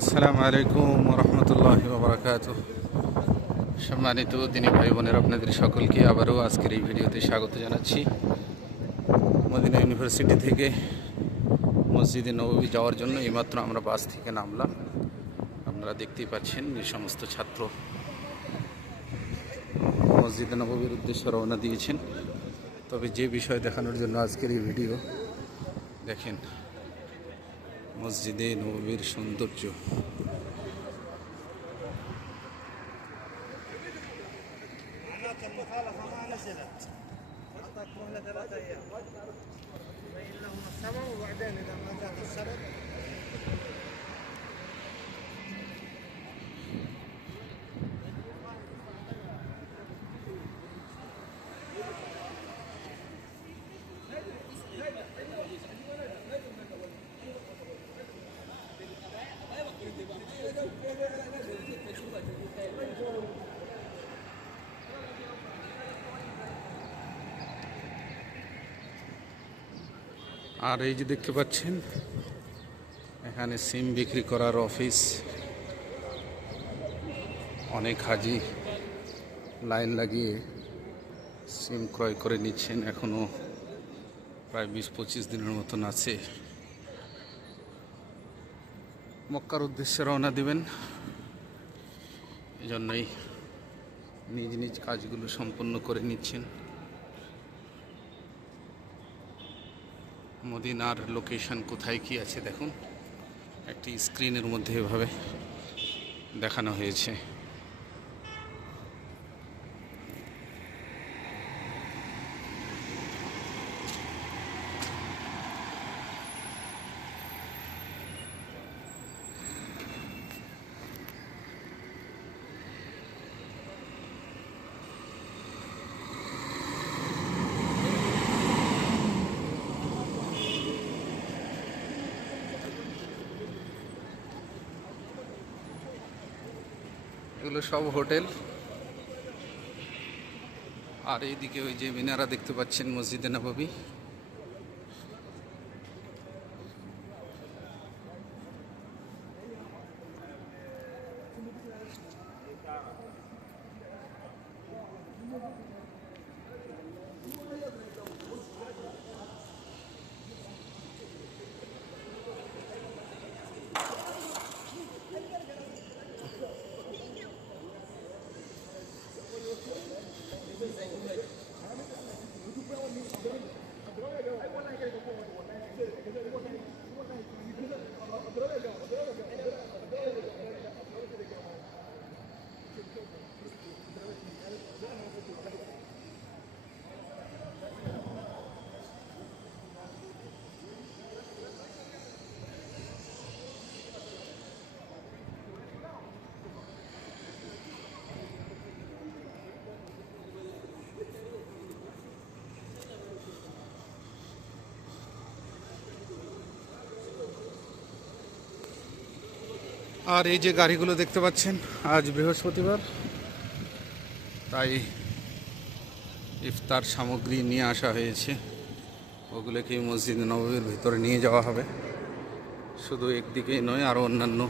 আসসালামু আলাইকুম রহমতুল্লাহি ওয়া বারাকাতুহু। সম্মানিত দিনী ভাই বোনের, আপনাদের সকলকে আবারও আজকের এই ভিডিওতে স্বাগত জানাচ্ছি। মদিনা ইউনিভার্সিটি থেকে মসজিদে নববী যাওয়ার জন্য এইমাত্র আমরা বাস থেকে নামলাম। আপনারা দেখতেই পাচ্ছেন যে সমস্ত ছাত্র মসজিদে নববীর উদ্দেশ্যে রওনা দিয়েছেন। তবে যে বিষয় দেখানোর জন্য আজকের এই ভিডিও, দেখেন মসজিদে নববীর সৌন্দর্য। المخالفة ما نزلت أعطاك مهلة 3 أيام بين لهم السبب وبعدين إذا ما جاء السبب আর এই যে দেখতে পাচ্ছেন এখানে সিম বিক্রি করার অফিস। অনেক হাজি লাইন লাগিয়ে সিম ক্রয় করে নিচ্ছেন। এখনও প্রায় 20-25 দিনের মতন আছে। মক্কার উদ্দেশ্যে রওনা দিবেন, এজন্যই নিজ নিজ কাজগুলো সম্পন্ন করে নিচ্ছেন। মদিনার লোকেশন কোথায় কি আছে দেখুন, একটি স্ক্রিনের মধ্যে এভাবে দেখানো হয়েছে। এগুলো সব হোটেল। আর এইদিকে ওই যে মিনারা দেখতে পাচ্ছেন মসজিদে নববী। আর এই যে গাড়িগুলো দেখতে পাচ্ছেন, আজ বৃহস্পতিবার, তাই ইফতার সামগ্রী নিয়ে আসা হয়েছে। ওগুলোকে মসজিদ নববীর ভিতরে নিয়ে যাওয়া হবে। শুধু একদিকেই নয়, আরও অন্যান্য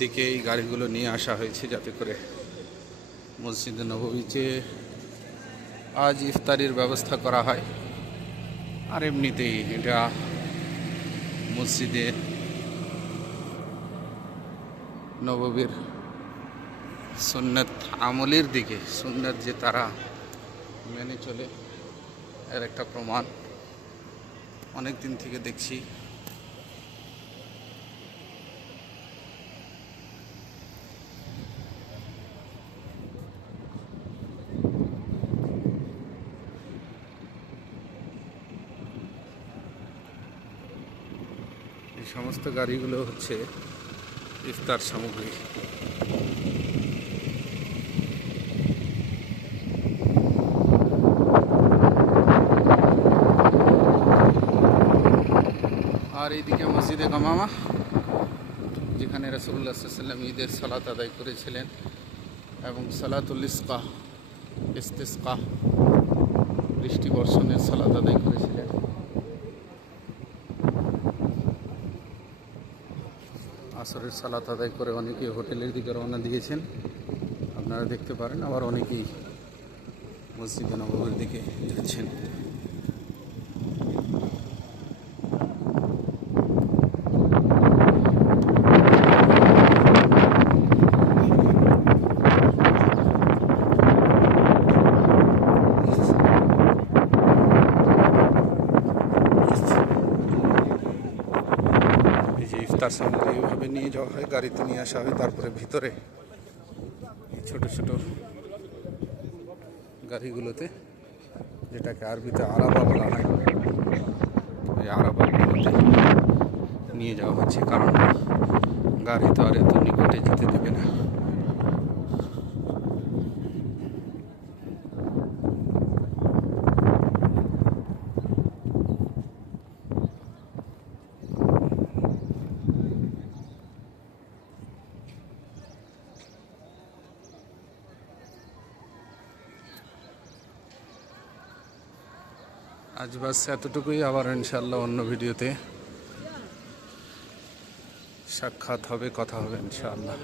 দিকে এই গাড়িগুলো নিয়ে আসা হয়েছে, যাতে করে মসজিদ নববীতে আজ ইফতারির ব্যবস্থা করা হয়। আর এমনিতেই এটা মসজিদে নববীর সুন্নত আমলের দিকে, সুন্নত যে তারা মেনে চলে, এর একটা প্রমাণ। অনেক দিন থেকে দেখছি এই সমস্ত গাড়িগুলো হচ্ছে ইফতার সামগ্রী। আর এইদিকে মসজিদে গমামা, যেখানে রাসূলুল্লাহ সাল্লাল্লাহু আলাইহি ওয়াসাল্লাম ঈদের সালাত আদায় করেছিলেন এবং সালাতুল ইস্তিসকা বৃষ্টি বর্ষণের সালাত আদায় করেছিলেন। আসরের সালাত আদায় করে অনেকেই হোটেলের দিকে রওনা দিয়েছেন, আপনারা দেখতে পারেন। আবার অনেকেই মসজিদে নববীর দিকে যাচ্ছেন। এই যে ইফতার সামগ্রী এইভাবে নিয়ে যাওয়া হয়, গাড়িতে নিয়ে আসা হয়, তারপরে ভিতরে এই ছোট ছোট গাড়িগুলোতে, যেটাকে আরবিতে আরাবা বলা হয়, এই আরাবাগুলোতে নিয়ে যাওয়া হচ্ছে, কারণ গাড়ি তো আর এত নিকটে যেতে দেবে না। আজ বাস এতটুকুই, আবার ইনশাল্লাহ অন্য ভিডিওতে সাক্ষাৎ হবে, কথা হবে ইনশাআল্লাহ।